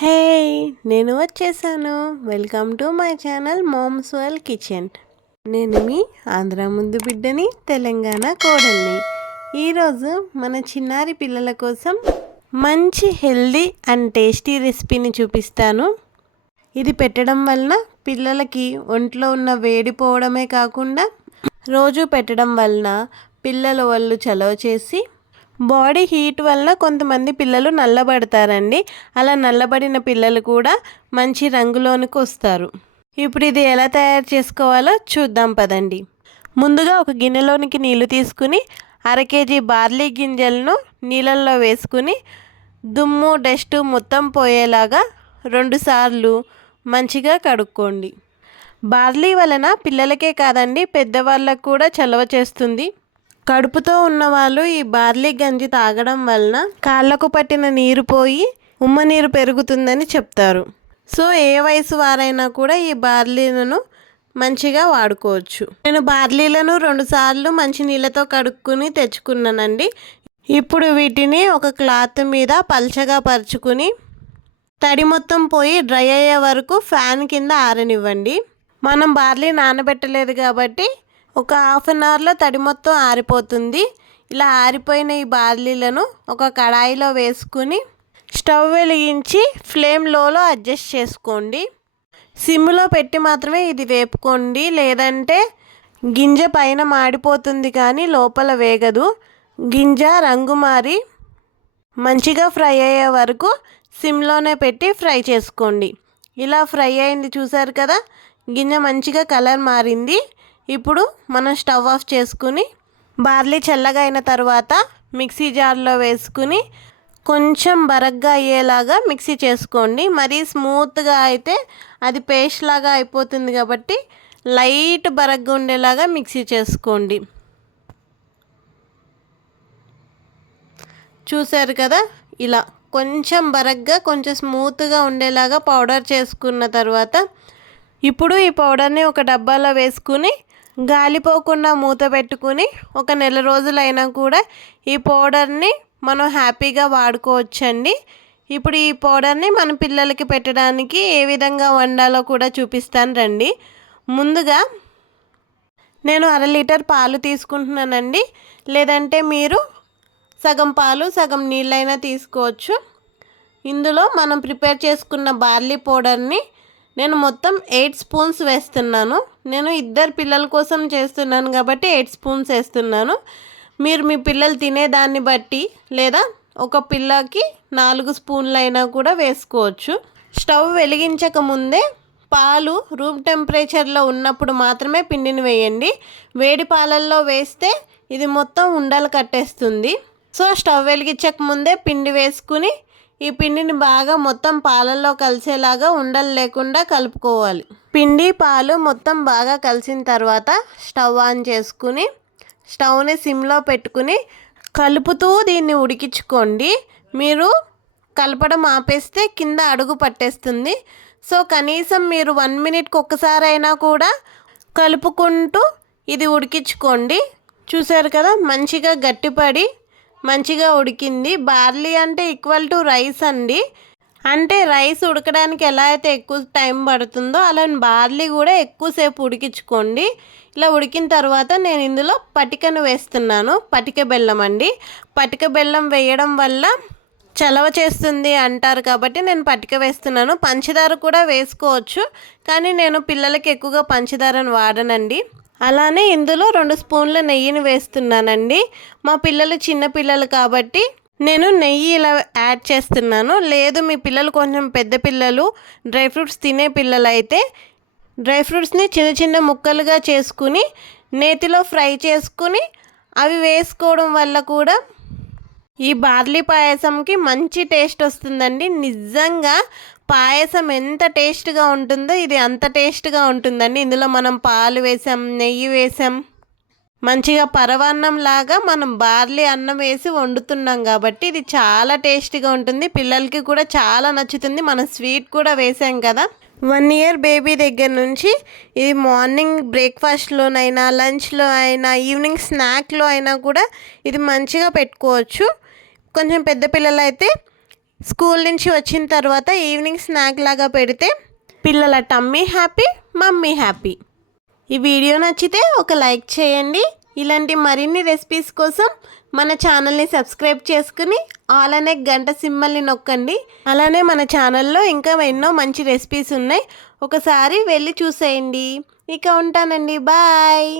హే నేను వచ్చేసాను. Welcome to my channel moms well kitchen నేను మీ ఆంధ్ర ముందు బిడ్డని తెలంగాణ కోడల్ని. ఈరోజు మన చిన్నారి పిల్లల కోసం మంచి హెల్దీ అండ్ టేస్టీ రెసిపీని చూపిస్తాను. ఇది పెట్టడం వలన పిల్లలకి ఒంట్లో ఉన్న వేడిపోవడమే కాకుండా రోజు పెట్టడం వలన పిల్లల వాళ్ళు చలవ చేసి బాడీ హీట్ వల్ల కొంతమంది పిల్లలు నల్లబడతారండి. అలా నల్లబడిన పిల్లలు కూడా మంచి రంగులోనికి వస్తారు. ఇప్పుడు ఇది ఎలా తయారు చేసుకోవాలో చూద్దాం పదండి. ముందుగా ఒక గిన్నెలోనికి నీళ్ళు తీసుకుని అర కేజీ బార్లీ గింజలను నీళ్ళల్లో వేసుకుని దుమ్ము డస్ట్ మొత్తం పోయేలాగా రెండుసార్లు మంచిగా కడుక్కోండి. బార్లీ వలన పిల్లలకే కాదండి పెద్దవాళ్ళకు కూడా చలవ చేస్తుంది. కడుపుతో ఉన్నవాళ్ళు ఈ బార్లీ గంజి తాగడం వలన కాళ్ళకు పట్టిన నీరు పోయి ఉమ్మ నీరు పెరుగుతుందని చెప్తారు. సో ఏ వయసు వారైనా కూడా ఈ బార్లీలను మంచిగా వాడుకోవచ్చు. నేను బార్లీలను రెండుసార్లు మంచి నీళ్ళతో కడుక్కుని తెచ్చుకున్నానండి. ఇప్పుడు వీటిని ఒక క్లాత్ మీద పల్చగా పరుచుకుని తడి మొత్తం పోయి డ్రై అయ్యే వరకు ఫ్యాన్ కింద ఆరనివ్వండి. మనం బార్లీ నానబెట్టలేదు కాబట్టి ఒక హాఫ్ అన్ అవర్లో తడి మొత్తం ఆరిపోతుంది. ఇలా ఆరిపోయిన ఈ బార్లీలను ఒక కడాయిలో వేసుకుని స్టవ్ వెలిగించి ఫ్లేమ్ లోలో అడ్జస్ట్ చేసుకోండి. సిమ్లో పెట్టి మాత్రమే ఇది వేపుకోండి. లేదంటే గింజ పైన మాడిపోతుంది కానీ లోపల వేగదు. గింజ రంగు మారి మంచిగా ఫ్రై అయ్యే వరకు సిమ్లోనే పెట్టి ఫ్రై చేసుకోండి. ఇలా ఫ్రై అయింది చూసారు కదా? గింజ మంచిగా కలర్ మారింది. ఇప్పుడు మనం స్టవ్ ఆఫ్ చేసుకుని బార్లీ చల్లగా అయిన తర్వాత మిక్సీ జార్లో వేసుకుని కొంచెం బరగ్గా అయ్యేలాగా మిక్సీ చేసుకోండి. మరీ స్మూత్గా అయితే అది పేస్ట్ లాగా అయిపోతుంది కాబట్టి లైట్ బరగ్గా ఉండేలాగా మిక్సీ చేసుకోండి. చూసారు కదా? ఇలా కొంచెం బరగ్గా కొంచెం స్మూత్గా ఉండేలాగా పౌడర్ చేసుకున్న తర్వాత ఇప్పుడు ఈ పౌడర్ని ఒక డబ్బాలో వేసుకుని గాలిపోకుండా మూత పెట్టుకుని ఒక నెల రోజులైనా కూడా ఈ పౌడర్ని మనం హ్యాపీగా వాడుకోవచ్చండి. ఇప్పుడు ఈ పౌడర్ని మన పిల్లలకి పెట్టడానికి ఏ విధంగా వండాలో కూడా చూపిస్తాను రండి. ముందుగా నేను అర లీటర్ పాలు తీసుకుంటున్నానండి. లేదంటే మీరు సగం పాలు సగం నీళ్ళైనా తీసుకోవచ్చు. ఇందులో మనం ప్రిపేర్ చేసుకున్న బార్లీ పౌడర్ని నేను మొత్తం ఎయిట్ స్పూన్స్ వేస్తున్నాను. నేను ఇద్దరు పిల్లల కోసం చేస్తున్నాను కాబట్టి ఎయిట్ స్పూన్స్ వేస్తున్నాను. మీరు మీ పిల్లలు తినేదాన్ని బట్టి లేదా ఒక పిల్లకి నాలుగు స్పూన్లు అయినా కూడా వేసుకోవచ్చు. స్టవ్ వెలిగించక ముందే పాలు రూమ్ టెంపరేచర్లో ఉన్నప్పుడు మాత్రమే పిండిని వేయండి. వేడి పాలల్లో వేస్తే ఇది మొత్తం ఉండలు కట్టేస్తుంది. సో స్టవ్ వెలిగించక ముందే పిండి వేసుకుని ఈ పిండిని బాగా మొత్తం పాలల్లో కలిసేలాగా ఉండలు లేకుండా కలుపుకోవాలి. పిండి పాలు మొత్తం బాగా కలిసిన తర్వాత స్టవ్ ఆన్ చేసుకుని స్టవ్ని సిమ్లో పెట్టుకుని కలుపుతూ దీన్ని ఉడికించుకోండి. మీరు కలపడం ఆపేస్తే కింద అడుగు పట్టేస్తుంది. సో కనీసం మీరు వన్ మినిట్కి ఒక్కసారైనా కూడా కలుపుకుంటూ ఇది ఉడికించుకోండి. చూసారు కదా మంచిగా గట్టిపడి మంచిగా ఉడికింది. బార్లీ అంటే ఈక్వల్ టు రైస్ అండి. అంటే రైస్ ఉడకడానికి ఎలా అయితే ఎక్కువ టైం పడుతుందో అలా బార్లీ కూడా ఎక్కువసేపు ఉడికించుకోండి. ఇలా ఉడికిన తర్వాత నేను ఇందులో పటికను వేస్తున్నాను. పటిక బెల్లం అండి. పటిక బెల్లం వేయడం వల్ల చలవ చేస్తుంది అంటారు కాబట్టి నేను పటిక వేస్తున్నాను. పంచదార కూడా వేసుకోవచ్చు. కానీ నేను పిల్లలకి ఎక్కువగా పంచదారను వాడనండి. అలానే ఇందులో రెండు స్పూన్ల నెయ్యిని వేస్తున్నానండి. మా పిల్లలు చిన్న పిల్లలు కాబట్టి నేను నెయ్యి ఇలా యాడ్ చేస్తున్నాను. లేదు మీ పిల్లలు కొంచెం పెద్ద పిల్లలు డ్రై ఫ్రూట్స్ తినే పిల్లలు అయితే డ్రై ఫ్రూట్స్ని చిన్న చిన్న ముక్కలుగా చేసుకుని నేతిలో ఫ్రై చేసుకుని అవి వేసుకోవడం వల్ల కూడా ఈ బార్లీ పాయసంకి మంచి టేస్ట్ వస్తుందండి. నిజంగా పాయసం ఎంత టేస్ట్గా ఉంటుందో ఇది అంత టేస్ట్గా ఉంటుందండి. ఇందులో మనం పాలు వేసాం నెయ్యి వేసాం. మంచిగా పరవాన్నం లాగా మనం బార్లీ అన్నం వేసి వండుతున్నాం కాబట్టి ఇది చాలా టేస్టీగా ఉంటుంది. పిల్లలకి కూడా చాలా నచ్చుతుంది. మనం స్వీట్ కూడా వేసాం కదా. వన్ ఇయర్ బేబీ దగ్గర నుంచి ఇది మార్నింగ్ బ్రేక్ఫాస్ట్లోనైనా లంచ్లో అయినా ఈవినింగ్ స్నాక్లో అయినా కూడా ఇది మంచిగా పెట్టుకోవచ్చు. కొంచెం పెద్ద పిల్లలు అయితే స్కూల్ నుంచి వచ్చిన తర్వాత ఈవినింగ్ స్నాక్ లాగా పెడితే పిల్లల టమ్మీ హ్యాపీ మమ్మీ హ్యాపీ. ఈ వీడియో నచ్చితే ఒక లైక్ చేయండి. ఇలాంటి మరిన్ని రెసిపీస్ కోసం మన ఛానల్ని సబ్స్క్రైబ్ చేసుకుని ఆల్ అనే గంట సింబల్ని నొక్కండి. అలానే మన ఛానల్లో ఇంకా ఎన్నో మంచి రెసిపీస్ ఉన్నాయి. ఒకసారి వెళ్ళి చూసేయండి. ఇక ఉంటానండి. బాయ్.